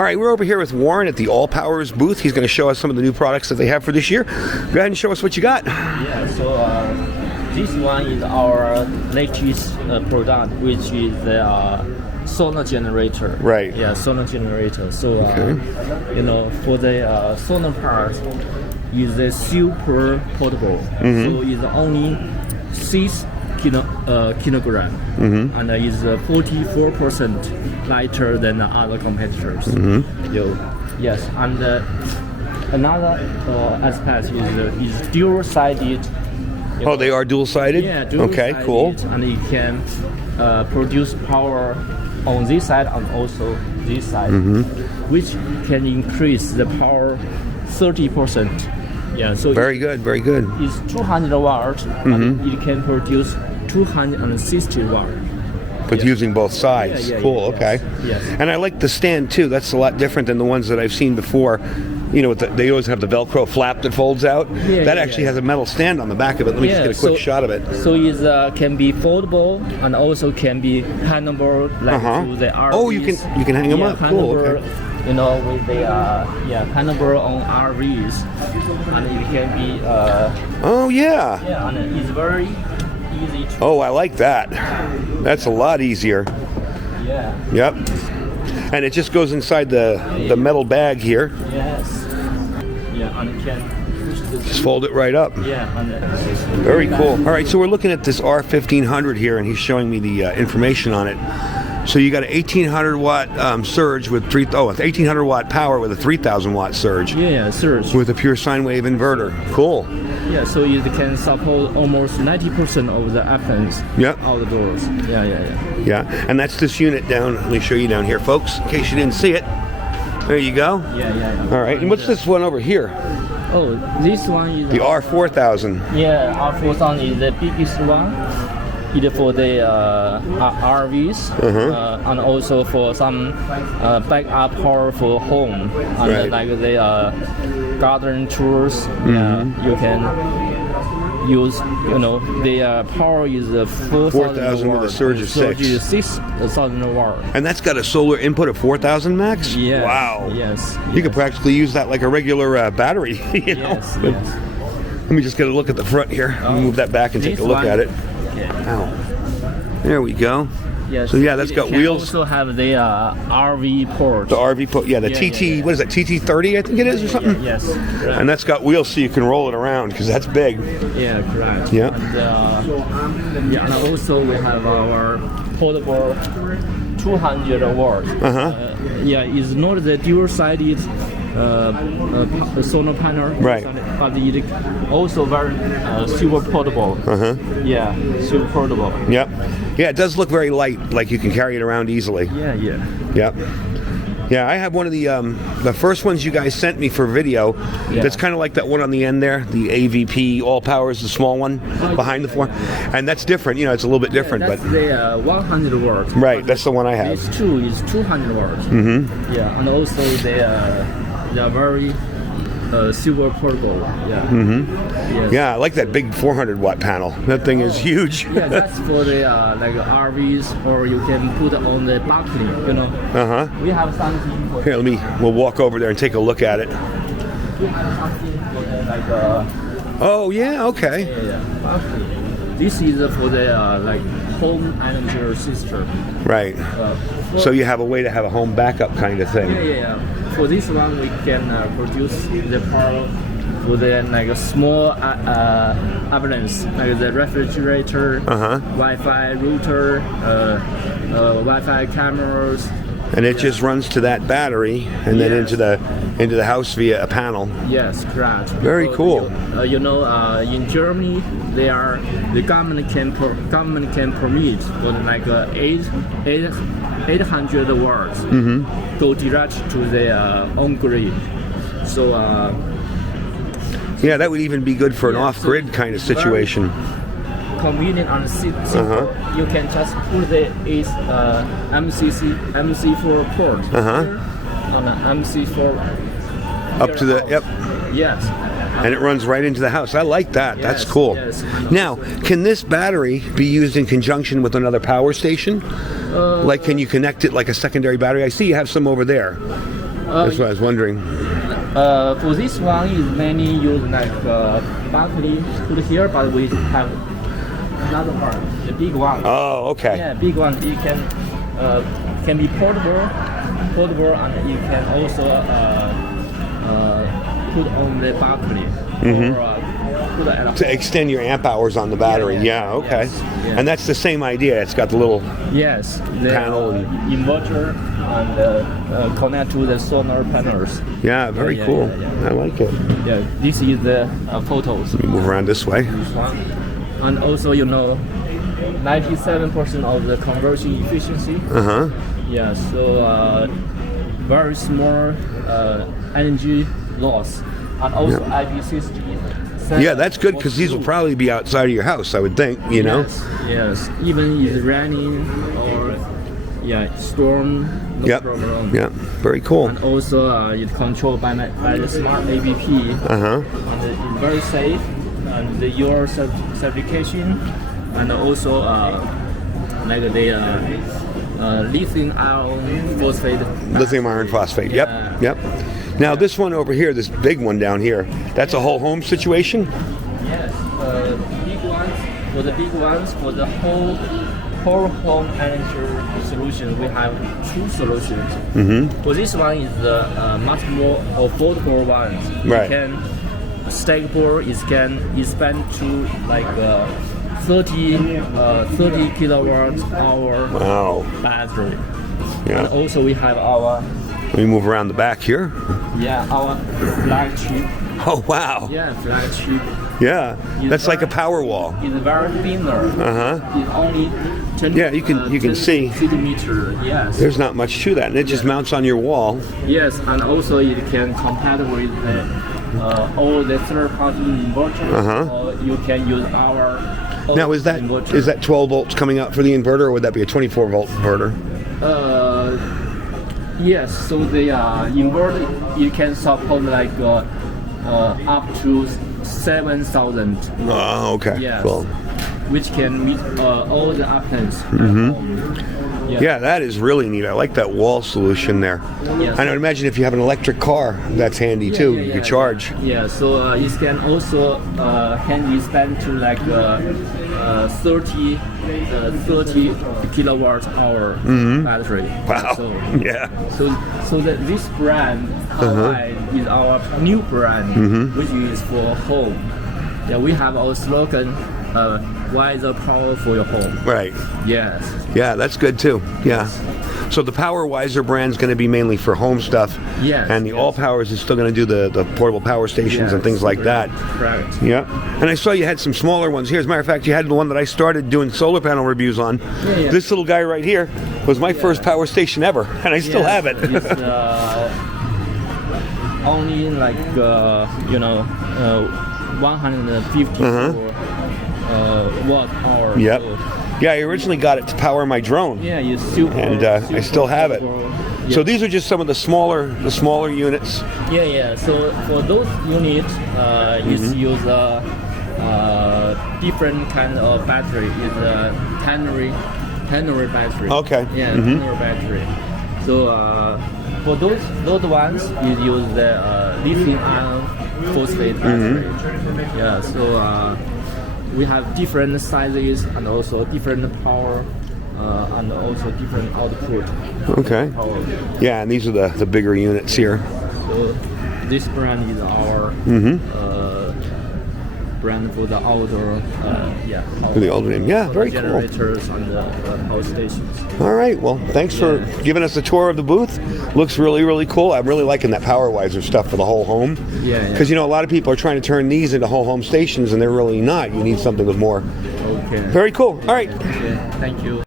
All right, we're over here with Warren at the Allpowers booth. He's going to show us some of the new products that they have for this year. Go ahead and show us what you got. Yeah, so this one is our latest product, which is the solar generator. Right. Yeah, solar generator. So, you know, for the solar part, is a super portable. So it's only 6 kilogram, and is 44% lighter than the other competitors. Yes, and another aspect is dual-sided. Oh, they are dual-sided? Yeah, dual-sided. Okay, cool. And it can produce power on this side and also this side, which can increase the power 30%. Yeah, so very good, very good. It's 200 watts, and it can produce 260 watts. But using both sides. Cool, okay. Yes. And I like the stand too. That's a lot different than the ones that I've seen before. You know, they always have the Velcro flap that folds out. That actually has a metal stand on the back of it. Let me just get a quick shot of it. So it can be foldable and also can be hangable like to the RVs. Oh, you can hang them up. Cool. Okay. You know, with the hangable on RVs, and it can be. Oh yeah. Yeah, and it's very easy to. Oh, I like that. That's a lot easier. Yeah. Yep. And it just goes inside the metal bag here. Yes. Yeah, and it can just fold it right up. Yeah. And very cool. All right, so we're looking at this R1500 here, and he's showing me the information on it. So you got an 1800 watt surge with 1800 watt power with a 3000 watt surge. Yeah, surge. With a pure sine wave inverter. Cool. Yeah, so it can support almost 90% of the appliance outdoors. Yeah. And that's this unit down. Let me show you down here, folks, in case you didn't see it. There you go. Yeah. All right, and what's this one over here? Oh, this one is the R4000. Yeah, R4000 is the biggest one. Either for the RVs and also for some backup power for home and like the garden tools. You can use. You know, the power is 4,000 with a surge of 6,000 watts. And that's got a solar input of 4,000 max. Yeah. Wow. Yes. You could practically use that like a regular battery. You know? Yes. Let me just get a look at the front here. Let me move that back and take a look at it. Ow. There we go. Yes. So yeah, that's got wheels. Also have the RV port. The RV port. Yeah, the TT. What is that? TT30, I think it is, or something. Yes. Right. And that's got wheels, so you can roll it around because that's big. Yeah, correct. Yeah. And, and also we have our portable 200 watts. It's not the dual-sided solar panel, right? But it also very super portable. Yeah, super portable. Yep. Yeah, it does look very light, like you can carry it around easily. Yeah. Yep. Yeah, I have one of the first ones you guys sent me for video. That's kind of like that one on the end there, the AVP Allpowers, the small one behind the floor, and that's different. You know, it's a little bit different, that's but the 100 watts. Right, that's the one I have. This two is 200 watts. Yeah, and also they are very super portable. Yeah. Yes. Yeah, I like that big 400 watt panel. That thing is huge. Yeah, that's for the like RVs, or you can put on the balcony. You know. We have something. For here, we'll walk over there and take a look at it. We have something for the, like. Oh yeah. Okay. Yeah. This is for the like home energy system. Right. So you have a way to have a home backup kind of thing. Yeah. For this one, we can produce the power for the like small appliance, like the refrigerator, Wi-Fi router, Wi-Fi cameras. And it just runs to that battery and then into the house via a panel. Yes, correct. Very cool. You know, in Germany, the government can permit for like 800 watts go direct to the on grid. So. Yeah, that would even be good for an off-grid kind of situation. Convenient and simple. You can just put the MC4 port on an MC4 up to the Yes. And it runs right into the house. I like that. Yes, that's cool. Yes. Now, can this battery be used in conjunction with another power station? Like, can you connect it like a secondary battery? I see you have some over there. That's what I was wondering. For this one, is mainly use like balcony put here, but we have another one, the big one. Oh, okay. Yeah, big one. It can be portable, and it can also put on the balcony or put at home. To extend your amp hours on the battery. Yeah, okay. Yes, yes. And that's the same idea. It's got the little Yes, the panel and- inverter and connect to the solar panels. yeah, very Yeah, cool. yeah. I like it. Yeah, this is the photos. Let me move around this way. This one. And also, 97% of the conversion efficiency. Yeah, so very small energy loss, and also IP60. Yeah, that's good because these will probably be outside of your house, I would think, you know? Yes, even if it's raining or storm, no Yep. problem. Yeah, very cool. And also it's controlled by the smart app. And it's very safe, and your certification, and also like the lithium iron phosphate. Lithium iron phosphate. Yep, Yeah. yep. Now this one over here, this big one down here, that's a whole home situation? Yes, big ones, for the big ones, for the whole home energy solution, we have two solutions. For this one is the much more affordable one. Right. You can stackable, it can expand to like 30 kilowatt hour Wow. battery. Yeah. And also we have our Let me move around the back here. our flagship. Oh, wow. Yeah, flagship. Yeah, that's like a power wall. It's very thinner. It's only 10, Yeah, you can 10 see. centimeter. Yes. There's not much to that, and it just mounts on your wall. Yes, and also it can compatible with all the third-party inverter. Or you can use our own Now, is inverter. that 12 volts coming out for the inverter, or would that be a 24 volt inverter? Yes, so the inverter it can support like up to 7,000. Oh, okay. Yes. Cool. Which can meet all the appliances. Yeah, that is really neat. I like that wall solution there. Yes. I would imagine if you have an electric car, that's handy too. You could charge. Yeah, so it can also can be spent to like 30 kilowatt hour battery. Wow. So, Yeah. so that this brand is our new brand, which is for home. Yeah, we have our slogan, wiser power for your home. Right. Yes. Yeah, that's good too. Yeah. So the Power Wiser brand's going to be mainly for home stuff. Yes, And the yes. Allpowers is still going to do the portable power stations and things like that. Correct. Yeah. And I saw you had some smaller ones here. As a matter of fact, you had the one that I started doing solar panel reviews on. Yeah. This little guy right here was my first power station ever, and I still have it. It's only like 150 watt hour. Yep. So, Yeah, I originally got it to power my drone. yeah, it's super. And I still have it. Yeah. So these are just some of the smaller units. Yeah. So for those units, you use different kind of battery. It's a Tannery battery. Okay. Yeah, Tannery battery. So for those ones, you use the lithium iron phosphate battery. Yeah. So we have different sizes and also different power. And also different output. Okay. Power. Yeah, and these are the bigger units here. So this brand is our brand for the outdoor, For the older name. Yeah, for very the cool. generators and the power stations. All right. Well, thanks for giving us a tour of the booth. Looks really, really cool. I'm really liking that Power Wiser stuff for the whole home. Yeah. Because, a lot of people are trying to turn these into whole home stations, and they're really not. You need something with more. Okay. Very cool. All right. Okay. Thank you.